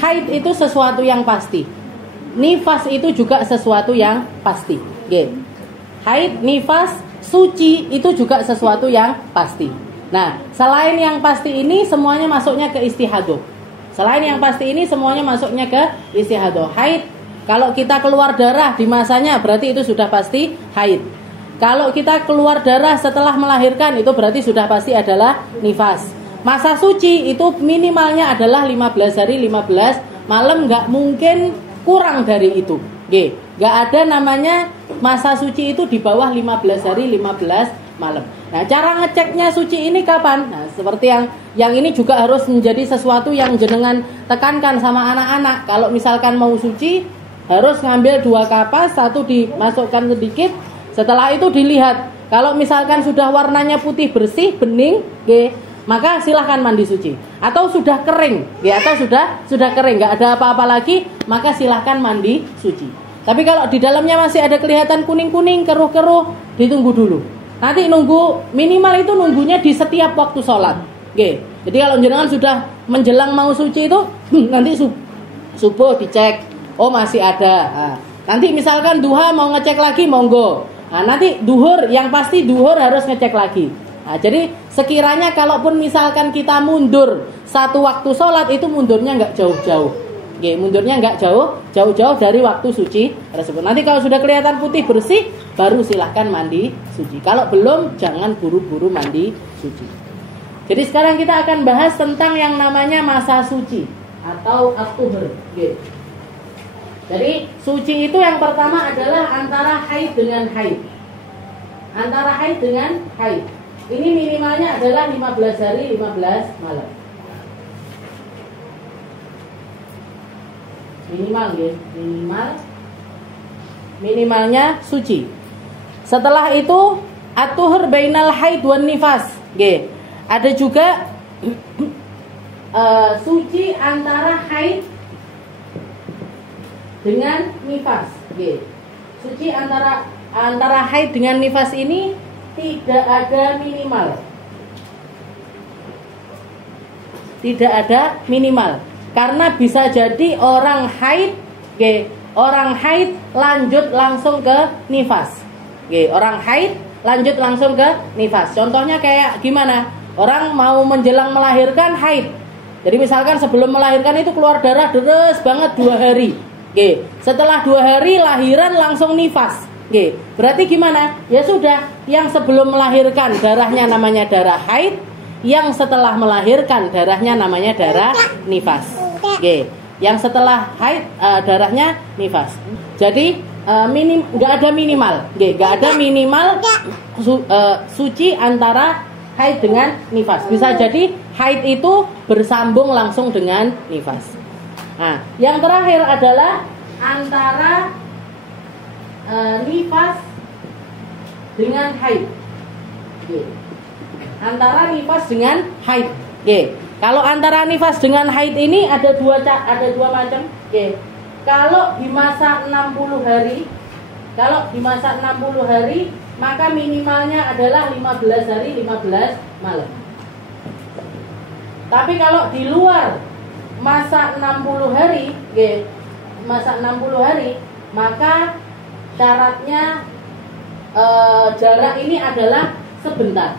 haid itu sesuatu yang pasti. Nifas itu juga sesuatu yang pasti. Haid, nifas, suci itu juga sesuatu yang pasti. Nah, selain yang pasti ini semuanya masuknya ke istihadah. Selain yang pasti ini semuanya masuknya ke istihadah. Haid, kalau kita keluar darah di masanya berarti itu sudah pasti haid. Kalau kita keluar darah setelah melahirkan itu berarti sudah pasti adalah nifas. Masa suci itu minimalnya adalah 15 hari 15 malam, nggak mungkin kurang dari itu. Nggak ada namanya masa suci itu di bawah 15 hari 15 malam. Nah, cara ngeceknya suci ini kapan? Nah, seperti yang ini juga harus menjadi sesuatu yang jenengan tekankan sama anak-anak. Kalau misalkan mau suci harus ngambil 2 kapas, 1 dimasukkan sedikit. Setelah itu dilihat, kalau misalkan sudah warnanya putih bersih, bening, maka silahkan mandi suci. Atau sudah kering, atau sudah kering, nggak ada apa-apa lagi, maka silahkan mandi suci. Tapi kalau di dalamnya masih ada kelihatan kuning-kuning, keruh-keruh, ditunggu dulu. Nanti nunggu, minimal itu nunggunya di setiap waktu sholat. Jadi kalau jenengan sudah menjelang mau suci itu, nanti subuh dicek, oh masih ada. Nah, nanti misalkan duha mau ngecek lagi, monggo. Nah, nanti duhur, yang pasti duhur harus ngecek lagi. Nah, jadi sekiranya kalaupun misalkan kita mundur 1 waktu sholat, itu mundurnya nggak jauh-jauh. Mundurnya nggak jauh-jauh dari waktu suci tersebut. Nanti kalau sudah kelihatan putih bersih, baru silahkan mandi suci. Kalau belum, jangan buru-buru mandi suci. Jadi sekarang kita akan bahas tentang yang namanya masa suci atau at-tuhur. Jadi suci itu yang pertama adalah antara haid dengan haid. Antara haid dengan haid. Ini minimalnya adalah 15 hari 15 malam. Minimalnya suci. Setelah itu at-tuhur bainal haid wan nifas. Ada juga suci antara haid dengan nifas. Suci antara haid dengan nifas ini tidak ada minimal. Tidak ada minimal. Karena bisa jadi orang haid lanjut langsung ke nifas. Orang haid lanjut langsung ke nifas. Contohnya kayak gimana? Orang mau menjelang melahirkan haid. Jadi misalkan sebelum melahirkan itu keluar darah deres banget 2 hari. Setelah 2 hari lahiran langsung nifas. Berarti gimana? Ya sudah, yang sebelum melahirkan darahnya namanya darah haid, yang setelah melahirkan darahnya namanya darah nifas. Yang setelah haid darahnya nifas. Jadi nggak ada minimal. Nggak ada minimal suci antara haid dengan nifas. Bisa jadi haid itu bersambung langsung dengan nifas. Nah, yang terakhir adalah antara nifas dengan haid. Antara nifas dengan haid. Kalau antara nifas dengan haid ini ada dua macam. Kalau di masa 60 hari, maka minimalnya adalah 15 hari 15 malam. Tapi kalau di luar masa 60 hari, maka syaratnya jarak ini adalah sebentar.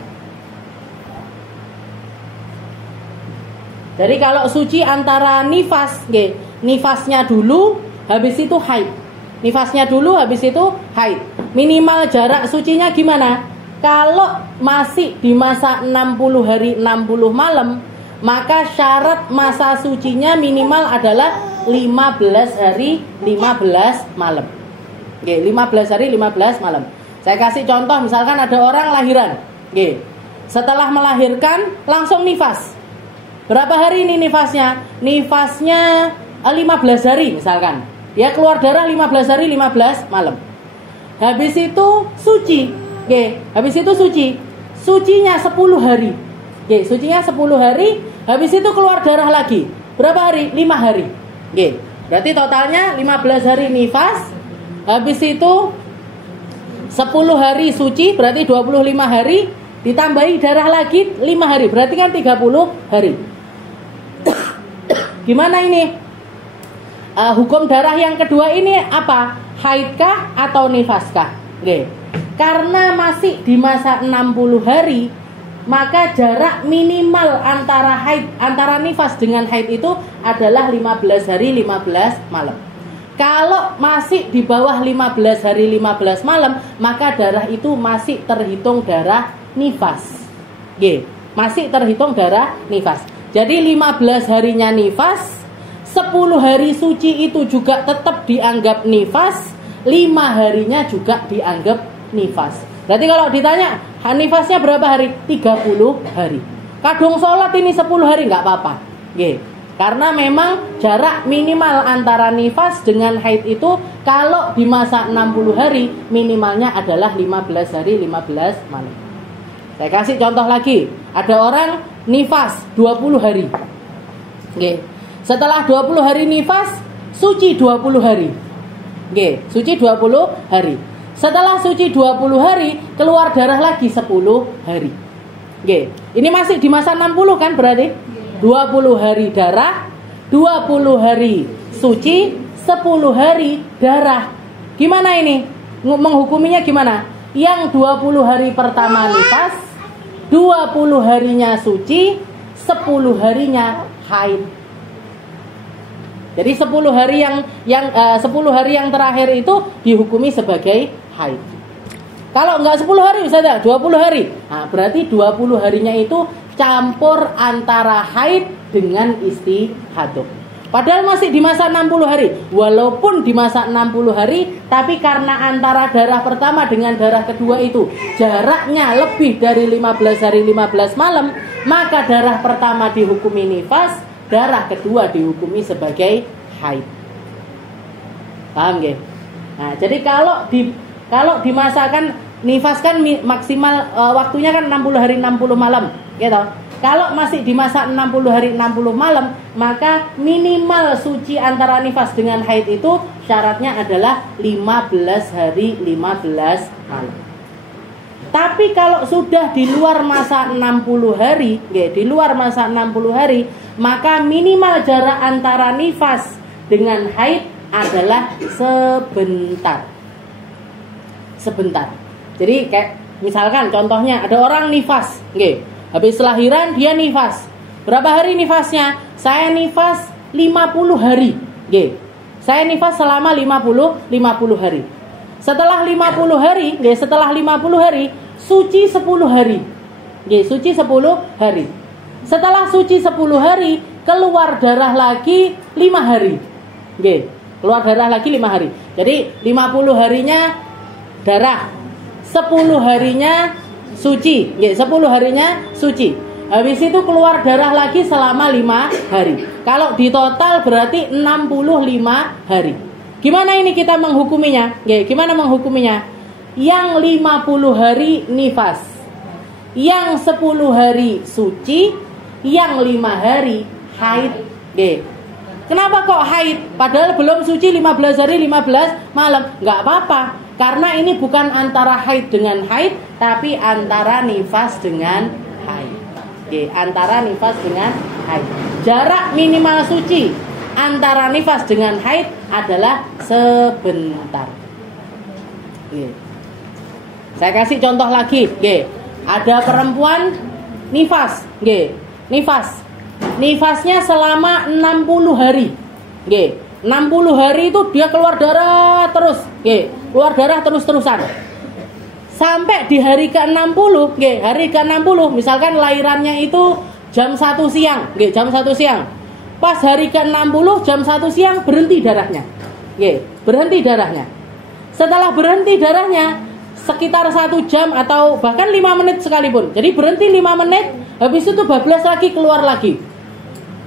Jadi kalau suci antara nifas, nifasnya dulu, habis itu haid. Nifasnya dulu, habis itu haid. Minimal jarak sucinya gimana? Kalau masih di masa 60 hari 60 malam, maka syarat masa sucinya minimal adalah 15 hari 15 malam. 15 hari 15 malam. Saya kasih contoh, misalkan ada orang lahiran. Setelah melahirkan langsung nifas. Berapa hari ini nifasnya? Nifasnya 15 hari misalkan. Dia keluar darah 15 hari 15 malam. Habis itu suci. Habis itu suci. Sucinya 10 hari. Sucinya 10 hari. Habis itu keluar darah lagi. Berapa hari? 5 hari. Berarti totalnya 15 hari nifas. Habis itu 10 hari suci, berarti 25 hari. Ditambahi darah lagi 5 hari, berarti kan 30 hari. Gimana ini? Hukum darah yang kedua ini apa? Haidkah atau nifaskah? Oke. Karena masih di masa 60 hari, maka jarak minimal antara nifas dengan haid itu adalah 15 hari 15 malam. Kalau masih di bawah 15 hari 15 malam, maka darah itu masih terhitung darah nifas. Oke. Masih terhitung darah nifas. Jadi 15 harinya nifas, 10 hari suci itu juga tetap dianggap nifas, 5 harinya juga dianggap nifas. Berarti kalau ditanya, nifasnya berapa hari? 30 hari. Kadung sholat ini 10 hari nggak apa-apa. Oke. Karena memang jarak minimal antara nifas dengan haid itu kalau di masa 60 hari minimalnya adalah 15 hari 15 malam. Saya kasih contoh lagi. Ada orang nifas 20 hari. Oke. Setelah 20 hari nifas, suci 20 hari. Oke, suci 20 hari. Setelah suci 20 hari, keluar darah lagi 10 hari. Oke, ini masih di masa 60 kan berarti? 20 hari darah, 20 hari suci, 10 hari darah. Gimana ini? Menghukuminya gimana? Yang 20 hari pertama nifas, 20 harinya suci, 10 harinya haid. Jadi 10 hari yang 10 hari yang terakhir itu dihukumi sebagai haid. Kalau enggak 10 hari Ustaz, 20 hari. Nah, berarti 20 harinya itu campur antara haid dengan istihadah. Padahal masih di masa 60 hari. Walaupun di masa 60 hari, tapi karena antara darah pertama dengan darah kedua itu jaraknya lebih dari 15 hari 15 malam, maka darah pertama dihukumi nifas, darah kedua dihukumi sebagai haid. Paham nggih? Nah, jadi kalau dimasakan nifas kan maksimal waktunya kan 60 hari 60 malam, gitu. Kalau masih di masa 60 hari 60 malam, maka minimal suci antara nifas dengan haid itu syaratnya adalah 15 hari 15 malam. Tapi kalau sudah di luar masa 60 hari, di luar masa 60 hari, maka minimal jarak antara nifas dengan haid adalah sebentar. Sebentar. Jadi kayak misalkan contohnya ada orang nifas, habis lahiran dia nifas. Berapa hari nifasnya? Saya nifas 50 hari. Saya nifas selama 50 hari. Setelah 50 hari, setelah 50 hari suci 10 hari. Suci 10 hari. Setelah suci 10 hari, keluar darah lagi 5 hari. Keluar darah lagi 5 hari. Jadi 50 harinya darah, 10 harinya suci. 10 harinya suci. Habis itu keluar darah lagi selama 5 hari. Kalau di total berarti 65 hari. Gimana ini kita menghukuminya? Gimana menghukuminya? Yang 50 hari nifas, yang 10 hari suci, yang 5 hari haid. Kenapa kok haid? Padahal belum suci 15 hari 15 malam. Nggak apa-apa, karena ini bukan antara haid dengan haid, tapi antara nifas dengan haid. Antara nifas dengan haid. Jarak minimal suci antara nifas dengan haid adalah sebentar. Saya kasih contoh lagi. Ada perempuan nifas. Nifasnya selama 60 hari. 60 hari itu dia keluar darah terus. Keluar darah terus-terusan. Sampai di hari ke-60, hari ke-60 misalkan lahirannya itu jam 1 siang, jam 1 siang. Pas hari ke-60 jam 1 siang berhenti darahnya. Berhenti darahnya. Setelah berhenti darahnya sekitar 1 jam atau bahkan 5 menit sekalipun. Jadi berhenti 5 menit, habis itu bablas lagi, keluar lagi.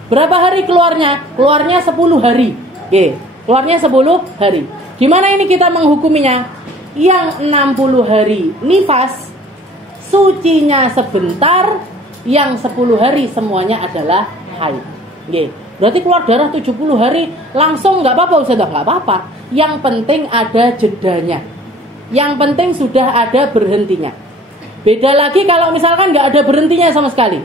Berapa hari keluarnya? Keluarnya 10 hari. Keluarnya 10 hari. Gimana ini kita menghukuminya? Yang 60 hari nifas, sucinya sebentar, yang 10 hari semuanya adalah haid. Berarti keluar darah 70 hari langsung nggak apa-apa Ustaz? Nggak apa-apa. Yang penting ada jedanya. Yang penting sudah ada berhentinya. Beda lagi kalau misalkan nggak ada berhentinya sama sekali.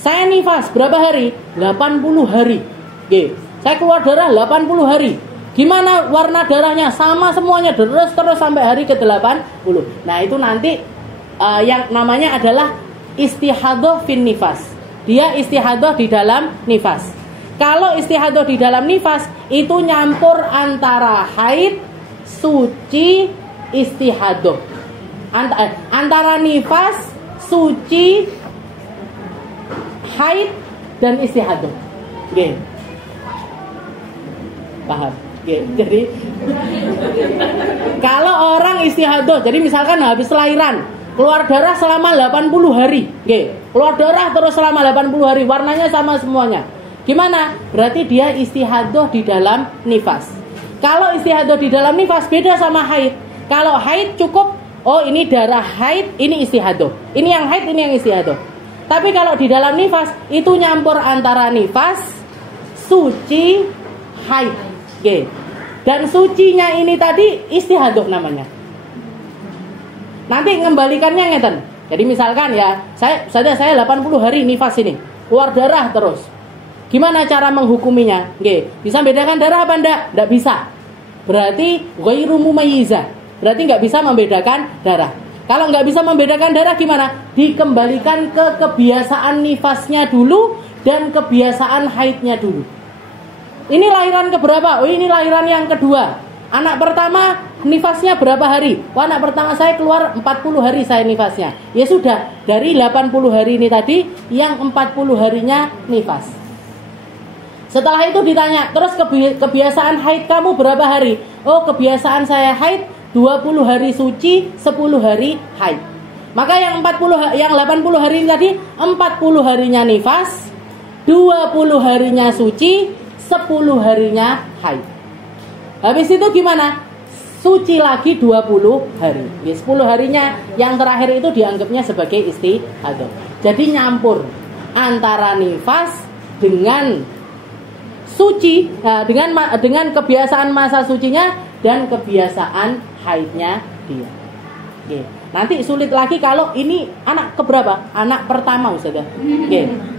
Saya nifas berapa hari? 80 hari. Saya keluar darah 80 hari. Gimana warna darahnya? Sama semuanya, terus sampai hari ke-80. Nah, itu nanti yang namanya adalah istihadah fin nifas. Dia istihadah di dalam nifas. Kalau istihadah di dalam nifas itu nyampur antara haid, suci, istihadah. Antara nifas, suci, haid dan istihadah. Paham? Jadi kalau orang istihadah, jadi misalkan habis lahiran keluar darah selama 80 hari, keluar darah terus selama 80 hari, warnanya sama semuanya. Gimana? Berarti dia istihadah di dalam nifas. Kalau istihadah di dalam nifas beda sama haid. Kalau haid cukup, oh ini darah haid, ini istihadah. Ini yang haid, ini yang istihadah. Tapi kalau di dalam nifas itu nyampur antara nifas, suci, haid. Dan sucinya ini tadi istihadah namanya. Nanti ngembalikannya ngeten. Jadi misalkan ya, saya 80 hari nifas ini, keluar darah terus. Gimana cara menghukuminya? Bisa bedakan darah apa enggak? Enggak bisa. Berarti ghairu mumayyiza. Berarti enggak bisa membedakan darah. Kalau enggak bisa membedakan darah gimana? Dikembalikan ke kebiasaan nifasnya dulu dan kebiasaan haidnya dulu. Ini lahiran keberapa? Oh, ini lahiran yang kedua. Anak pertama nifasnya berapa hari? Wah, anak pertama saya keluar 40 hari saya nifasnya. Ya sudah, dari 80 hari ini tadi yang 40 harinya nifas. Setelah itu ditanya, terus kebiasaan haid kamu berapa hari? Oh, kebiasaan saya haid 20 hari suci, 10 hari haid. Maka yang 80 hari ini tadi 40 harinya nifas, 20 harinya suci, 10 harinya haid. Habis itu gimana? Suci lagi 20 hari. 10 harinya yang terakhir itu dianggapnya sebagai istihadah. Jadi nyampur antara nifas dengan suci, dengan kebiasaan masa sucinya dan kebiasaan haidnya dia. Nanti sulit lagi kalau ini anak keberapa? Anak pertama, Ustazah.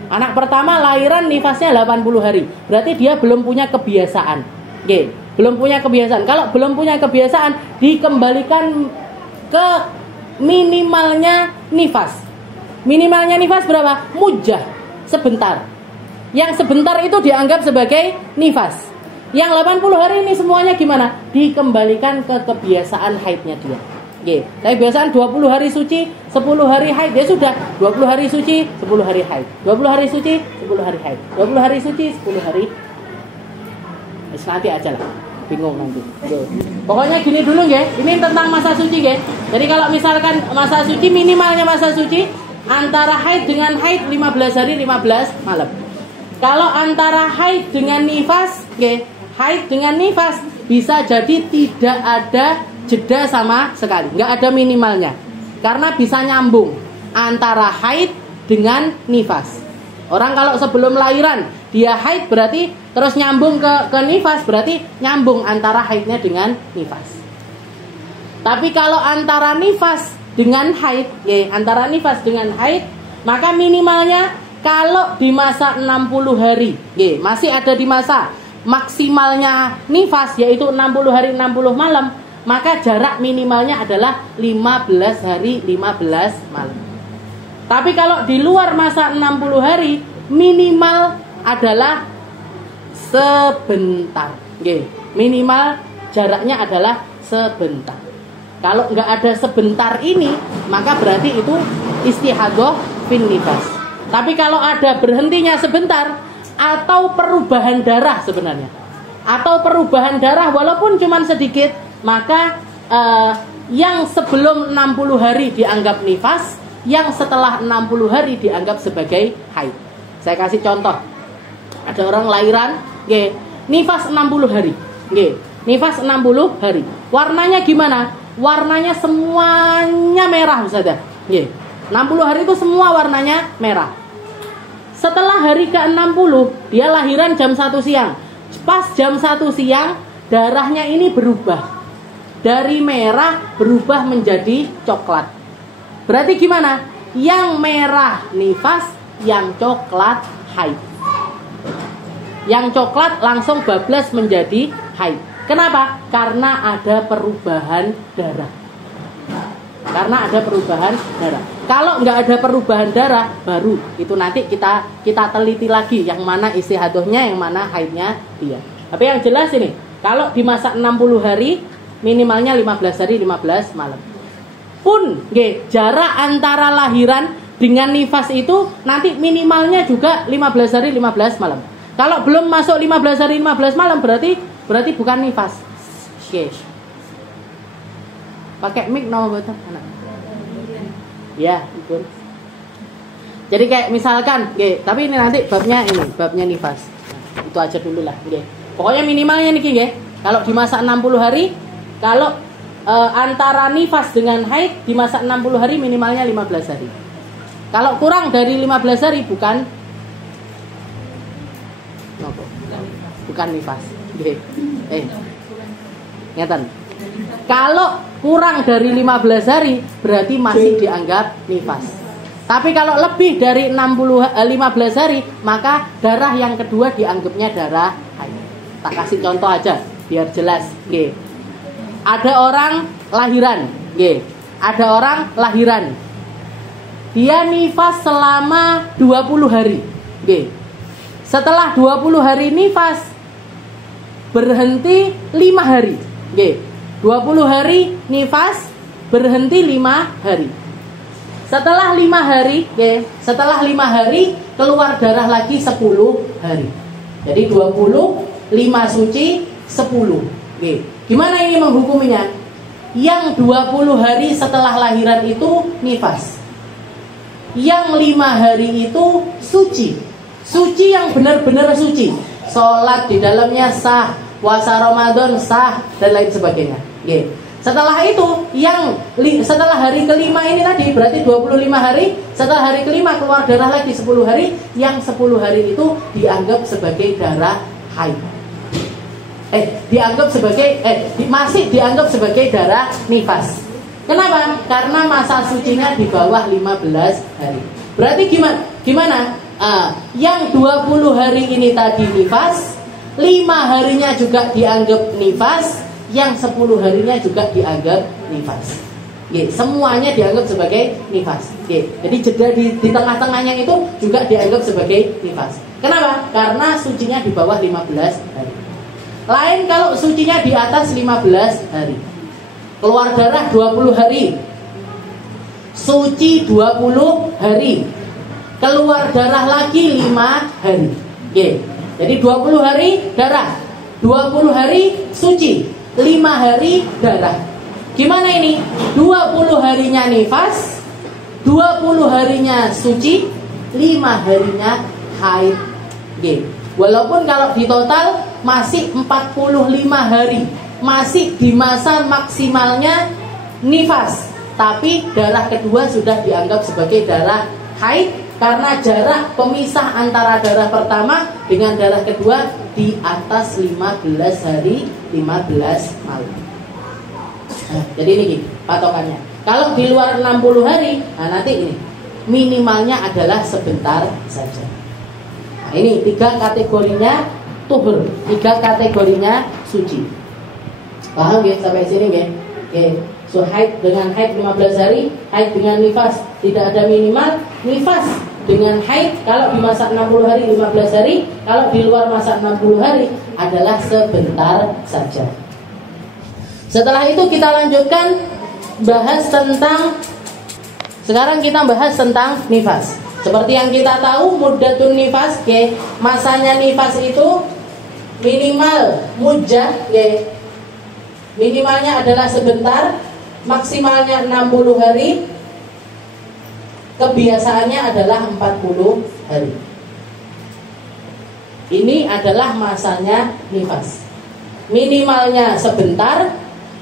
Anak pertama lahiran nifasnya 80 hari. Berarti dia belum punya kebiasaan. Belum punya kebiasaan. Kalau belum punya kebiasaan, dikembalikan ke minimalnya nifas. Minimalnya nifas berapa? Mujah, sebentar. Yang sebentar itu dianggap sebagai nifas. Yang 80 hari ini semuanya gimana? Dikembalikan ke kebiasaan haidnya dia. Tapi biasaan 20 hari suci, 10 hari haid. Ya sudah, 20 hari suci, 10 hari haid. 20 hari suci, 10 hari haid. 20 hari suci, 10 hari. Nanti aja lah. Bingung nanti. Pokoknya gini dulu ya. Ini tentang masa suci ya. Jadi kalau misalkan masa suci, minimalnya masa suci antara haid dengan haid 15 hari 15 malam. Kalau antara haid dengan nifas, haid dengan nifas bisa jadi tidak ada jeda sama sekali, nggak ada minimalnya, karena bisa nyambung antara haid dengan nifas. Orang kalau sebelum lahiran dia haid berarti terus nyambung ke nifas, berarti nyambung antara haidnya dengan nifas. Tapi kalau antara nifas dengan haid, antara nifas dengan haid, maka minimalnya kalau di masa 60 hari, masih ada di masa maksimalnya nifas yaitu 60 hari 60 malam, maka jarak minimalnya adalah 15 hari 15 malam. Tapi kalau di luar masa 60 hari, minimal adalah sebentar. Minimal jaraknya adalah sebentar. Kalau nggak ada sebentar ini, maka berarti itu istihadah fin nifas. Tapi kalau ada berhentinya sebentar atau perubahan darah sebenarnya, atau perubahan darah walaupun cuma sedikit, maka yang sebelum 60 hari dianggap nifas, yang setelah 60 hari dianggap sebagai haid. Saya kasih contoh. Ada orang lahiran, nifas 60 hari. Nifas 60 hari. Warnanya gimana? Warnanya semuanya merah, Ustazah. 60 hari itu semua warnanya merah. Setelah hari ke-60, dia lahiran jam 1 siang. Pas jam 1 siang, darahnya ini berubah. Dari merah berubah menjadi coklat. Berarti gimana? Yang merah nifas, yang coklat haid. Yang coklat langsung bablas menjadi haid. Kenapa? Karena ada perubahan darah. Karena ada perubahan darah. Kalau nggak ada perubahan darah, baru itu nanti kita teliti lagi yang mana istihadohnya, yang mana haidnya dia. Tapi yang jelas ini, kalau di masa 60 hari, minimalnya 15 hari 15 malam. Pun jarak antara lahiran dengan nifas itu nanti minimalnya juga 15 hari 15 malam. Kalau belum masuk 15 hari 15 malam berarti bukan nifas. Pakai mic nama betul anak. Ya, betul. Jadi kayak misalkan, tapi ini nanti babnya nifas. Nah, itu aja dulu lah, Pokoknya minimalnya nih, kalau di masa 60 hari, kalau antara nifas dengan haid di masa 60 hari minimalnya 15 hari. Kalau kurang dari 15 hari bukan nifas. Ngeten. Kalau kurang dari 15 hari berarti masih dianggap nifas. Tapi kalau lebih dari 15 hari maka darah yang kedua dianggapnya darah haid. Tak kasih contoh aja biar jelas. Ada orang lahiran, ada orang lahiran. Dia nifas selama 20 hari. Setelah 20 hari nifas berhenti 5 hari. 20 hari nifas berhenti 5 hari. Setelah 5 hari keluar darah lagi 10 hari. Jadi 20, 5 suci, 10. Gimana ini menghukuminya? Yang 20 hari setelah lahiran itu nifas. Yang 5 hari itu suci. Suci yang benar-benar suci. Sholat di dalamnya sah, puasa Ramadan sah, dan lain sebagainya. Setelah itu, setelah hari kelima ini tadi berarti 25 hari. Setelah hari kelima keluar darah lagi 10 hari. Yang 10 hari itu dianggap sebagai darah haid. Masih dianggap sebagai darah nifas. Kenapa? Karena masa sucinya di bawah 15 hari. Berarti gimana? Yang 20 hari ini tadi nifas, 5 harinya juga dianggap nifas, yang 10 harinya juga dianggap nifas. Semuanya dianggap sebagai nifas. Jadi jeda di tengah-tengahnya itu juga dianggap sebagai nifas. Kenapa? Karena sucinya di bawah 15 hari. Lain kalau sucinya di atas 15 hari. Keluar darah 20 hari, suci 20 hari, keluar darah lagi 5 hari. Jadi 20 hari darah, 20 hari suci, 5 hari darah. Gimana ini? 20 harinya nifas, 20 harinya suci, 5 harinya haid. Walaupun kalau di total masih 45 hari, masih di masa maksimalnya nifas, tapi darah kedua sudah dianggap sebagai darah haid karena jarak pemisah antara darah pertama dengan darah kedua di atas 15 hari 15 malam. Jadi ini patokannya. Kalau di luar 60 hari, nanti ini minimalnya adalah sebentar saja. Ini 3 kategorinya tuhur, 3 kategorinya suci. Paham ya sampai sini ya? So haid dengan haid 15 hari, haid dengan nifas tidak ada minimal. Nifas dengan haid kalau di masa 60 hari 15 hari, kalau di luar masa 60 hari adalah sebentar saja. Setelah itu kita lanjutkan bahas tentang, sekarang kita bahas tentang nifas. Seperti yang kita tahu, muddatun nifas, masanya nifas itu minimal mujjah, minimalnya adalah sebentar, maksimalnya 60 hari, kebiasaannya adalah 40 hari. Ini adalah masanya nifas. Minimalnya sebentar,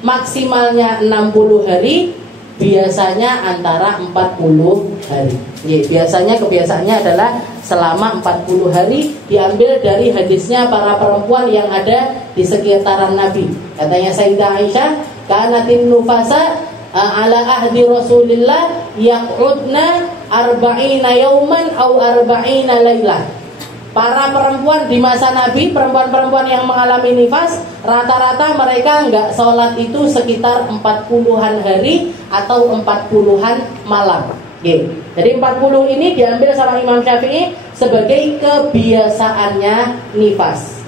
maksimalnya 60 hari, biasanya antara 40 hari. Biasanya kebiasaannya adalah selama 40 hari, diambil dari hadisnya para perempuan yang ada di sekitaran Nabi. Katanya Sayyidah Aisyah, kanatin nufasa ala ahdi Rasulillah yaq'udna arba'ina yauman au arba'ina lailah. para perempuan di masa Nabi, perempuan-perempuan yang mengalami nifas, rata-rata mereka nggak sholat itu sekitar 40-an hari atau 40-an malam. Jadi 40 ini diambil sama Imam Syafi'i sebagai kebiasaannya nifas.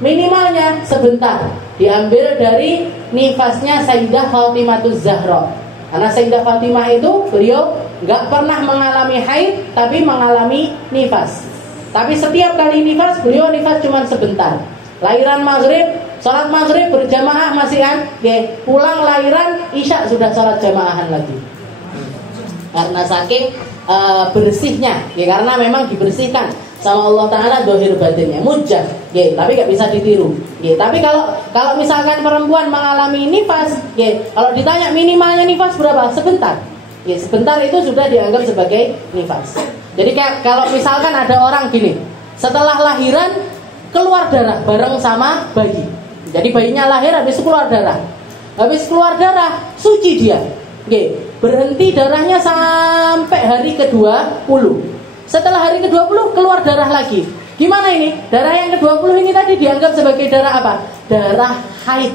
Minimalnya sebentar, diambil dari nifasnya Sayyidah Fatimahuz Zahra. Karena Sayyidah Fatimah itu beliau nggak pernah mengalami haid, tapi mengalami nifas. Tapi setiap kali nifas, beliau nifas cuma sebentar. Lahiran maghrib, sholat maghrib berjamaah masih kan? Pulang lahiran, isya sudah sholat jamaahan lagi. Karena saking bersihnya, karena memang dibersihkan sama Allah Ta'ala dohir batinnya, mujah, tapi gak bisa ditiru. Tapi kalau misalkan perempuan mengalami nifas, kalau ditanya minimalnya nifas berapa? Sebentar. Sebentar itu sudah dianggap sebagai nifas. Jadi kalau misalkan ada orang gini, setelah lahiran keluar darah bareng sama bayi. Jadi bayinya lahir habis keluar darah. Habis keluar darah suci dia. Berhenti darahnya sampai hari ke-20. Setelah hari ke-20 keluar darah lagi. Gimana ini? Darah yang ke-20 ini tadi dianggap sebagai darah apa? Darah haid.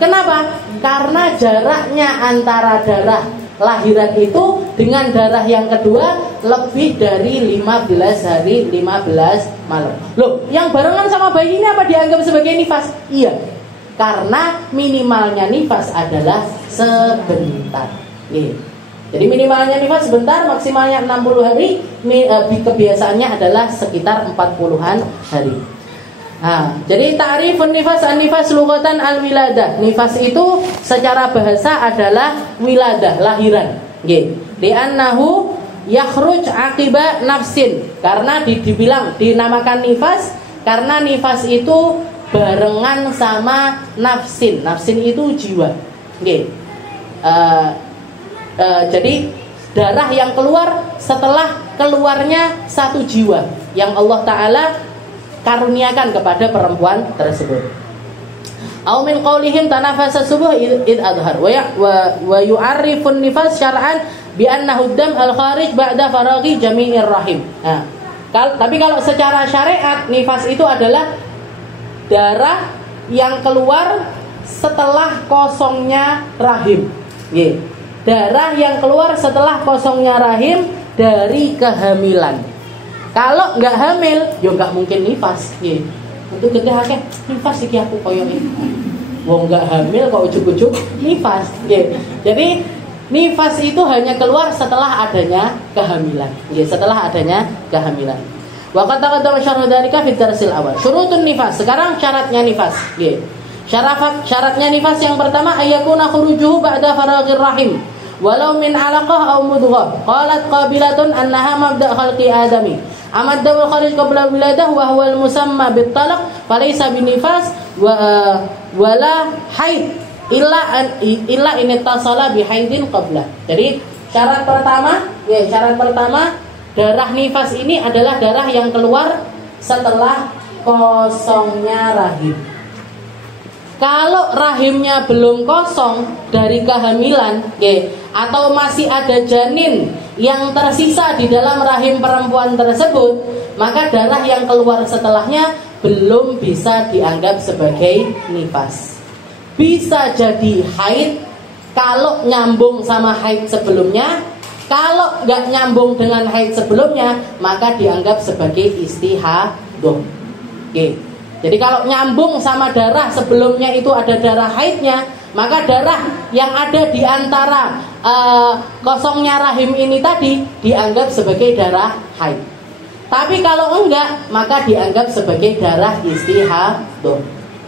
Kenapa? Karena jaraknya antara darah lahiran itu dengan darah yang kedua lebih dari 15 hari 15 malam. Loh, yang barengan sama bayi ini apa dianggap sebagai nifas? Iya. Karena minimalnya nifas adalah sebentar. Jadi minimalnya nifas sebentar, maksimalnya 60 hari. Kebiasaannya adalah sekitar 40-an hari. Jadi ta'rifun nifas, an-nifas lughatan al-wiladah. Nifas itu secara bahasa adalah wiladah, lahiran. Li'annahu yakhruj aqiba nafsin. Karena dibilang dinamakan nifas karena nifas itu barengan sama nafsin. Nafsin itu jiwa. Jadi darah yang keluar setelah keluarnya satu jiwa yang Allah Ta'ala karuniakan kepada perempuan tersebut. Au min qaulihim tanafasa subuh id adhar wa yu'arrifun nifas syar'an bi annahu dam al-kharij ba'da faraghi jami'ir rahim. Tapi kalau secara syariat nifas itu adalah darah yang keluar setelah kosongnya rahim. Darah yang keluar setelah kosongnya rahim dari kehamilan. Kalau nggak hamil, ya nggak mungkin nifas. Untuk gede akeh nifas iki aku koyo ini. Wong nggak hamil kok ujuk-ujuk nifas. Jadi nifas itu hanya keluar setelah adanya kehamilan. Setelah adanya kehamilan. Wa qad taqaddama syarhu dzalika fi darsil awal. Syurutun nifas. Sekarang syaratnya nifas. Syaratnya nifas yang pertama ayyakuna khurujuhu ba'da faraghir rahim. Walau min alaqah aw mudghah. Qalat qabilatun annaha mabda' khalqi adami. Amad dawul kharij qabla wiladah wa huwa al-musamma bit talaq falaysa binifas wala haid illa in ittasala bi haidin qabla. Jadi syarat pertama darah nifas ini adalah darah yang keluar setelah kosongnya rahim. Kalau rahimnya belum kosong dari kehamilan, atau masih ada janin yang tersisa di dalam rahim perempuan tersebut, maka darah yang keluar setelahnya belum bisa dianggap sebagai nifas. Bisa jadi haid kalau nyambung sama haid sebelumnya. Kalau nggak nyambung dengan haid sebelumnya, maka dianggap sebagai istihadah. Jadi kalau nyambung sama darah sebelumnya itu ada darah haidnya, maka darah yang ada di antara kosongnya rahim ini tadi dianggap sebagai darah haid. Tapi kalau enggak, maka dianggap sebagai darah istihadah.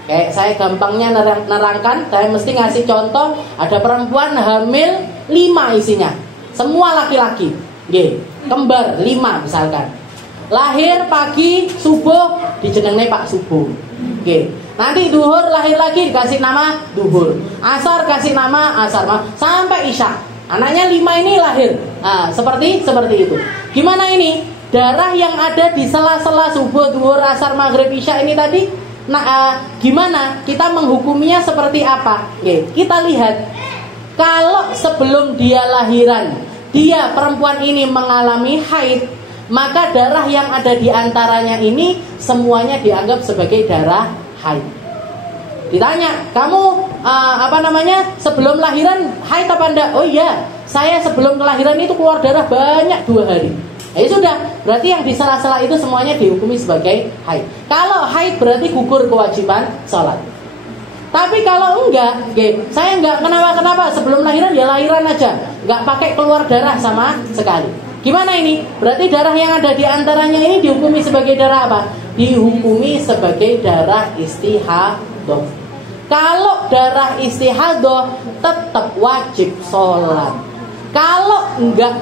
Kayak saya gampangnya nerangkan, saya mesti ngasih contoh. Ada perempuan hamil 5 isinya, semua laki-laki, kembar 5 misalkan. Lahir pagi subuh dijenengne Pak Subuh. Nanti duhur lahir lagi dikasih nama duhur. Asar kasih nama asar sampai isya. Anaknya 5 ini lahir. Seperti itu. Gimana ini? Darah yang ada di sela-sela subuh, duhur, asar, maghrib, isya ini tadi. Gimana? Kita menghukuminya seperti apa? Kita lihat. Kalau sebelum dia lahiran, dia perempuan ini mengalami haid, maka darah yang ada di antaranya ini semuanya dianggap sebagai darah haid. Ditanya, kamu sebelum lahiran haid apa enggak? Oh iya, saya sebelum kelahiran itu keluar darah banyak 2 hari. Ya sudah, berarti yang di sela-sela itu semuanya dihukumi sebagai haid. Kalau haid berarti gugur kewajiban sholat. Tapi kalau enggak, saya enggak kenapa-kenapa, sebelum lahiran ya lahiran aja, enggak pakai keluar darah sama sekali. Gimana ini? Berarti darah yang ada di antaranya ini dihukumi sebagai darah apa? Dihukumi sebagai darah istihadah. Kalau darah istihadah tetap wajib sholat. Kalau enggak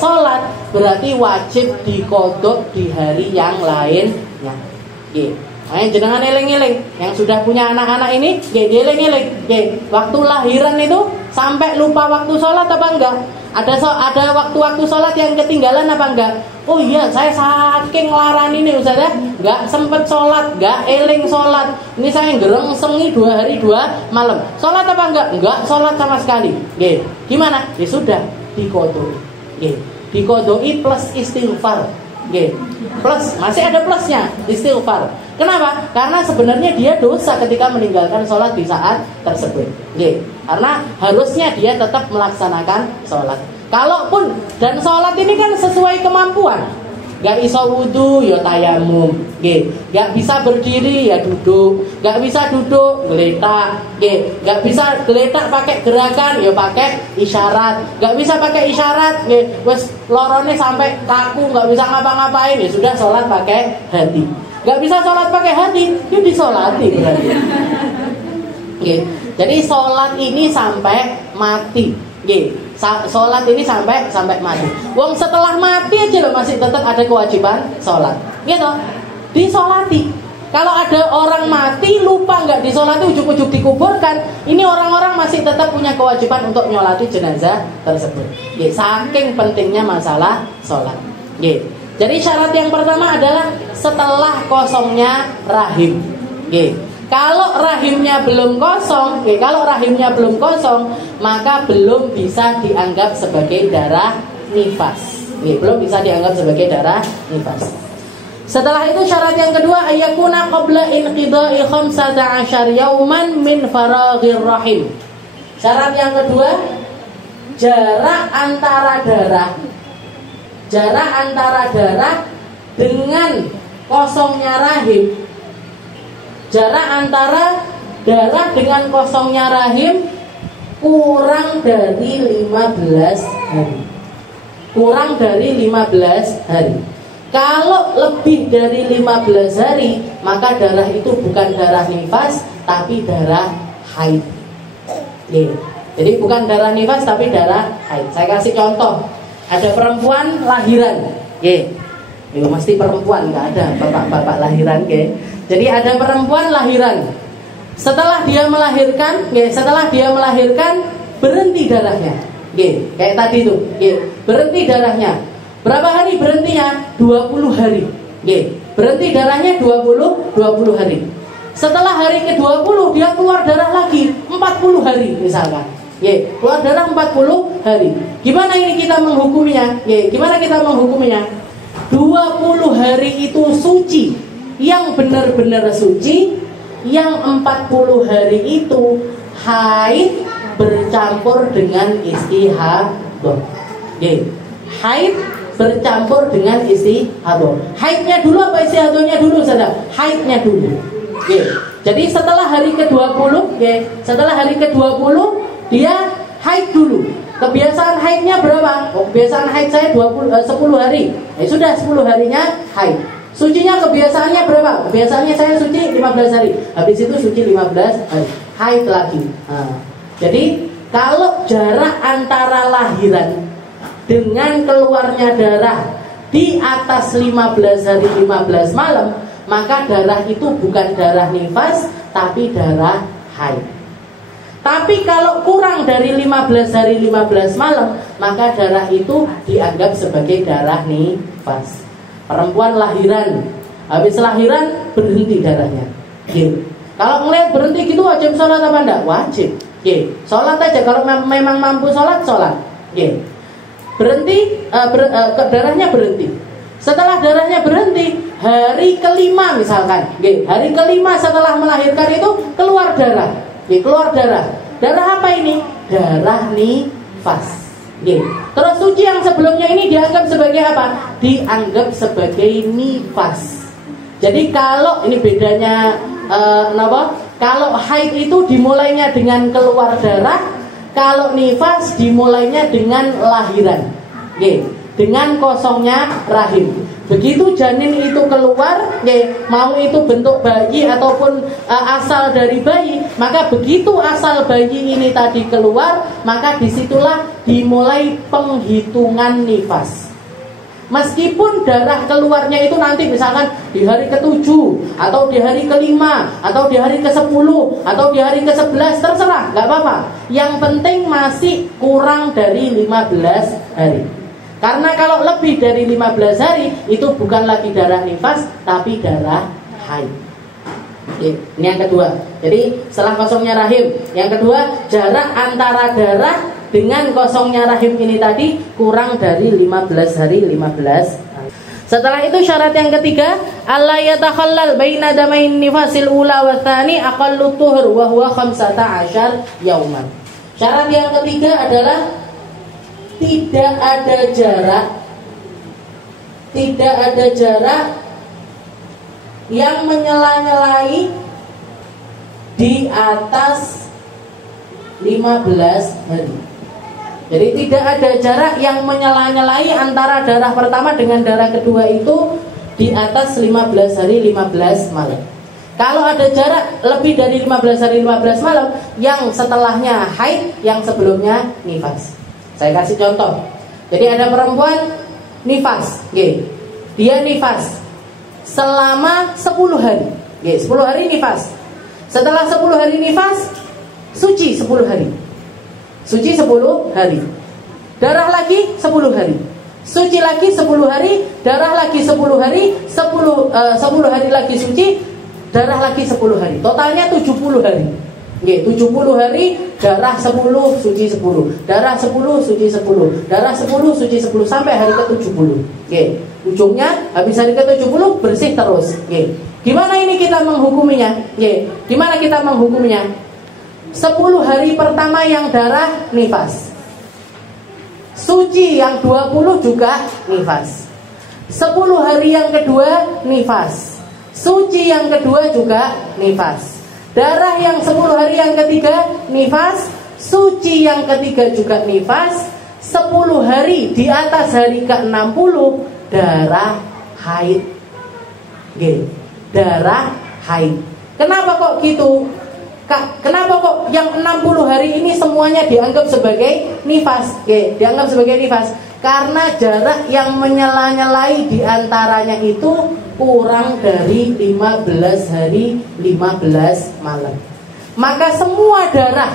sholat berarti wajib diqodho di hari yang lainnya. Makanya jenengan eling-eling yang sudah punya anak-anak ini, eling-eling. Waktu lahiran itu sampai lupa waktu sholat apa enggak? Ada waktu-waktu sholat yang ketinggalan apa enggak? Oh iya, saya saking larang ini Ustaz ya, enggak sempet sholat, enggak eling sholat. Ini saya gerengsengi 2 hari 2 malam. Sholat apa enggak? Enggak sholat sama sekali. Gimana? Ya sudah, diqodhoi. Diqodhoi plus istighfar. Plus, masih ada plusnya, istighfar. Kenapa? Karena sebenarnya dia dosa ketika meninggalkan sholat di saat tersebut. Karena harusnya dia tetap melaksanakan sholat. Kalaupun, dan sholat ini kan sesuai kemampuan. Gak bisa wudu, ya tayamum. Gak bisa berdiri, ya duduk. Gak bisa duduk, geletak. Gak bisa geletak pakai gerakan, ya pakai isyarat. Gak bisa pakai isyarat, wes lorone sampai kaku, gak bisa ngapa-ngapain, ya sudah sholat pakai hati. Gak bisa sholat pakai hati, ya disolati berarti. Jadi sholat ini sampai mati. Sholat ini sampai mati. Wong setelah mati aja loh masih tetap ada kewajiban sholat. Gitu, disolati. Kalau ada orang mati lupa nggak disolati, ujuk-ujuk dikuburkan, ini orang-orang masih tetap punya kewajiban untuk nyolati jenazah tersebut. Saking pentingnya masalah sholat. Jadi syarat yang pertama adalah setelah kosongnya rahim. Kalau rahimnya belum kosong, maka belum bisa dianggap sebagai darah nifas. Belum bisa dianggap sebagai darah nifas. Setelah itu syarat yang kedua, ayakuna qabla inqidha'i 15 yauman min faraghir rahim. Syarat yang kedua, jarak antara darah dengan kosongnya rahim. Jarak antara darah dengan kosongnya rahim kurang dari 15 hari. Kurang dari 15 hari. Kalau lebih dari 15 hari, maka darah itu bukan darah nifas, tapi darah haid. Jadi bukan darah nifas, tapi darah haid. Saya kasih contoh. Ada perempuan lahiran. Mesti perempuan, nggak ada bapak-bapak lahiran. Jadi ada perempuan lahiran. Setelah dia melahirkan, berhenti darahnya. Kayak tadi tuh, berhenti darahnya. Berapa hari berhentinya? 20 hari. Berhenti darahnya 20 hari. Setelah hari ke-20 dia keluar darah lagi 40 hari misalkan. Keluar darah 40 hari. Gimana ini kita menghukumnya? 20 hari itu suci, yang benar-benar suci. Yang 40 hari itu haid bercampur dengan istihadah. Haid bercampur dengan istihadah. Haidnya dulu apa istihadahnya dulu, saudara? Haidnya dulu. Jadi setelah hari ke-20, dia haid dulu. Kebiasaan haidnya berapa? Kebiasaan haid saya 10 hari. Sudah 10 harinya haid. Sucinya kebiasaannya berapa? Kebiasaannya saya suci 15 hari. Habis itu suci 15 hari. Haid lagi. Jadi kalau jarak antara lahiran dengan keluarnya darah di atas 15 hari 15 malam, maka darah itu bukan darah nifas, tapi darah haid. Tapi kalau kurang dari 15 hari 15 malam, maka darah itu dianggap sebagai darah nifas. Perempuan lahiran, habis lahiran berhenti darahnya. Kalau ngelihat berhenti gitu wajib sholat apa enggak? Wajib. Sholat aja, kalau memang mampu sholat. berhenti, darahnya berhenti. Setelah darahnya berhenti, hari kelima misalkan, hari kelima setelah melahirkan itu keluar darah, keluar darah. Darah apa ini? Darah nifas. Terus suci yang sebelumnya ini dianggap sebagai apa? Dianggap sebagai nifas. Jadi kalau ini bedanya, kalau haid itu dimulainya dengan keluar darah, kalau nifas dimulainya dengan lahiran, dengan kosongnya rahim. Begitu janin itu keluar, mau itu bentuk bayi ataupun asal dari bayi, maka begitu asal bayi ini tadi keluar, maka disitulah dimulai penghitungan nifas. Meskipun darah keluarnya itu nanti misalkan di hari ke-7 atau di hari ke-5 atau di hari ke-10 atau di hari ke-11, terserah, nggak apa-apa. Yang penting masih kurang dari 15 hari. Karena kalau lebih dari 15 hari itu bukan lagi darah nifas, tapi darah haid. Ini yang kedua. Jadi setelah kosongnya rahim, yang kedua, jarak antara darah dengan kosongnya rahim ini tadi kurang dari 15 hari, 15 hari. Setelah itu syarat yang ketiga, alla yatakhallal baina damain nifasil ula wa tsani aqallu tuhur wa huwa 15 yauman. Syarat yang ketiga adalah tidak ada jarak yang menyela-nyelai di atas 15 hari. Jadi tidak ada jarak yang menyela-nyelai antara darah pertama dengan darah kedua itu di atas 15 hari 15 malam. Kalau ada jarak lebih dari 15 hari 15 malam, yang setelahnya haid, yang sebelumnya nifas. Saya kasih contoh. Jadi ada perempuan nifas, dia nifas selama 10 hari, 10 hari nifas. Setelah 10 hari nifas, suci 10 hari, suci 10 hari, darah lagi 10 hari, suci lagi 10 hari, darah lagi 10 hari, 10 hari lagi suci, darah lagi 10 hari. Totalnya 70 hari. 70 hari, darah 10, suci 10, darah 10, suci 10, darah 10, suci 10 sampai hari ke-70. Ujungnya habis hari ke-70 bersih terus. Gimana ini kita menghukuminya? Gimana kita menghukuminya? 10 hari pertama yang darah nifas, suci yang 20 juga nifas. 10 hari yang kedua nifas, suci yang kedua juga nifas. Darah yang 10 hari yang ketiga nifas, suci yang ketiga juga nifas. 10 hari di atas hari ke-60 darah haid. Darah haid. Kenapa kok gitu? Kenapa kok yang 60 hari ini semuanya dianggap sebagai nifas? Dianggap sebagai nifas karena jarak yang menyela-nyelai di antaranya itu kurang dari 15 hari 15 malam. Maka semua darah,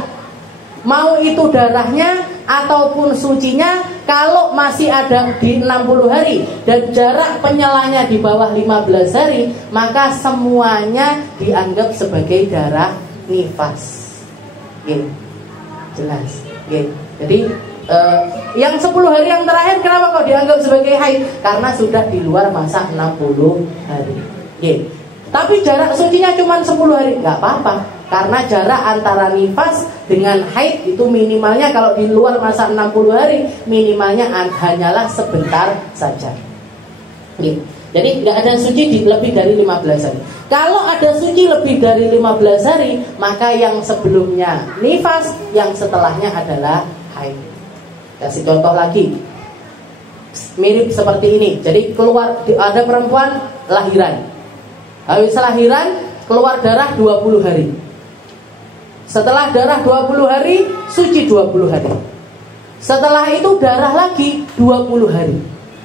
mau itu darahnya ataupun sucinya, kalau masih ada di 60 hari dan jarak penyelanya di bawah 15 hari, maka semuanya dianggap sebagai darah nifas. Jelas. Jadi yang 10 hari yang terakhir kenapa kok dianggap sebagai haid? Karena sudah di luar masa 60 hari. Tapi jarak sucinya cuma 10 hari, nggak apa-apa. Karena jarak antara nifas dengan haid itu minimalnya kalau di luar masa 60 hari, minimalnya hanyalah sebentar saja. Jadi nggak ada suci di lebih dari 15 hari. Kalau ada suci lebih dari 15 hari, maka yang sebelumnya nifas, yang setelahnya adalah haid. Kasih contoh lagi, mirip seperti ini. Jadi ada perempuan lahiran, habis lahiran keluar darah 20 hari. Setelah darah 20 hari, suci 20 hari. Setelah itu darah lagi 20 hari.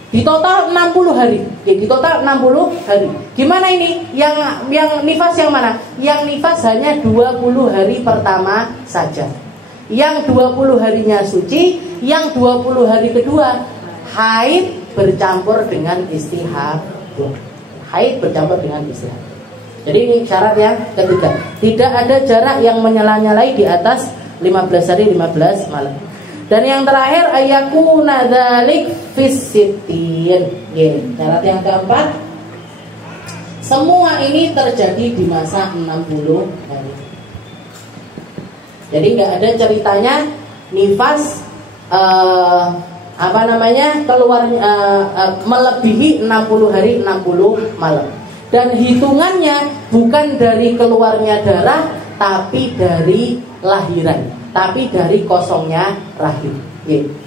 Di total 60 hari. Di total 60 hari. Gimana ini? Yang nifas yang mana? Yang nifas hanya 20 hari pertama saja. Yang 20 harinya suci, yang 20 hari kedua haid bercampur dengan istihadah. Haid bercampur dengan istihadah. Jadi ini syarat yang ketiga. Tidak ada jarak yang menyela-nyelai di atas 15 hari 15 malam. Dan yang terakhir ayakuna dzalik fis-sittin. Syarat yang keempat, semua ini terjadi di masa 60 hari. Jadi nggak ada ceritanya nifas keluar melebihi 60 hari 60 malam. Dan hitungannya bukan dari keluarnya darah, tapi dari lahiran, tapi dari kosongnya rahim.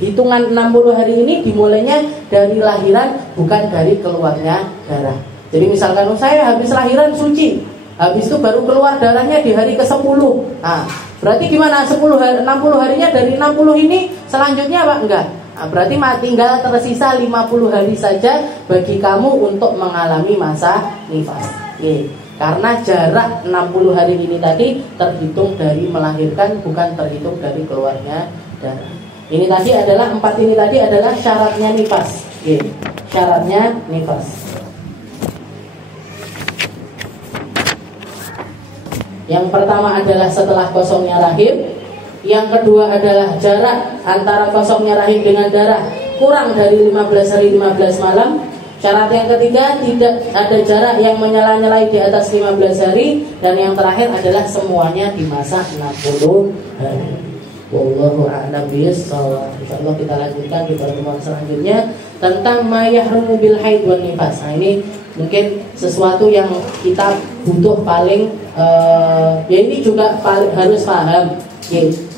Hitungan 60 hari ini dimulainya dari lahiran, bukan dari keluarnya darah. Jadi misalkan saya habis lahiran suci, habis itu baru keluar darahnya di hari ke-10. Nah, berarti gimana? 60 harinya dari 60 ini selanjutnya apa? Enggak. Nah, berarti tinggal tersisa 50 hari saja bagi kamu untuk mengalami masa nifas. Karena jarak 60 hari ini tadi terhitung dari melahirkan, bukan terhitung dari keluarnya darah. Ini tadi adalah 4 ini tadi adalah syaratnya nifas. Syaratnya nifas. Yang pertama adalah setelah kosongnya rahim. Yang kedua adalah jarak antara kosongnya rahim dengan darah kurang dari 15 hari 15 malam. Syarat yang ketiga, tidak ada jarak yang menyala-nyalai di atas 15 hari. Dan yang terakhir adalah semuanya di masa 60 hari. Wallahu a'lam bishawab. Insyaallah kita lanjutkan di pertemuan selanjutnya tentang ma yahrumu bil haid wan nifas. Nah, ini mungkin sesuatu yang kita butuh paling ya ini juga paling harus paham.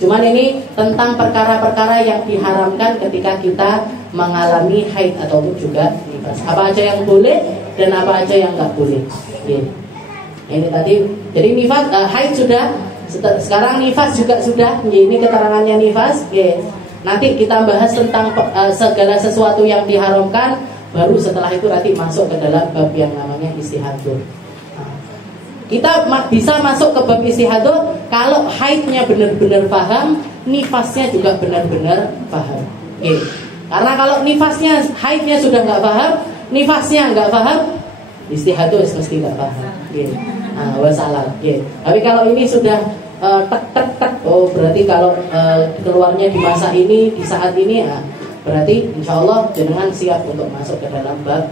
Cuman ini tentang perkara-perkara yang diharamkan ketika kita mengalami haid ataupun juga nifas. Apa aja yang boleh dan apa aja yang nggak boleh. Ini tadi, jadi nifas, haid sudah, sekarang nifas juga sudah. Ini keterangannya nifas. Nanti kita bahas tentang segala sesuatu yang diharamkan. Baru setelah itu nanti masuk ke dalam bab yang namanya istihadah. Kita bisa masuk ke bab istihadah kalau haidnya benar-benar paham, nifasnya juga benar-benar paham. Karena kalau nifasnya, haidnya sudah nggak paham, nifasnya nggak paham, istihadah mesti nggak paham. Wassalam. Tapi kalau ini sudah tek, oh berarti kalau keluarnya di masa ini, di saat ini, berarti insya Allah jenengan siap untuk masuk ke dalam bab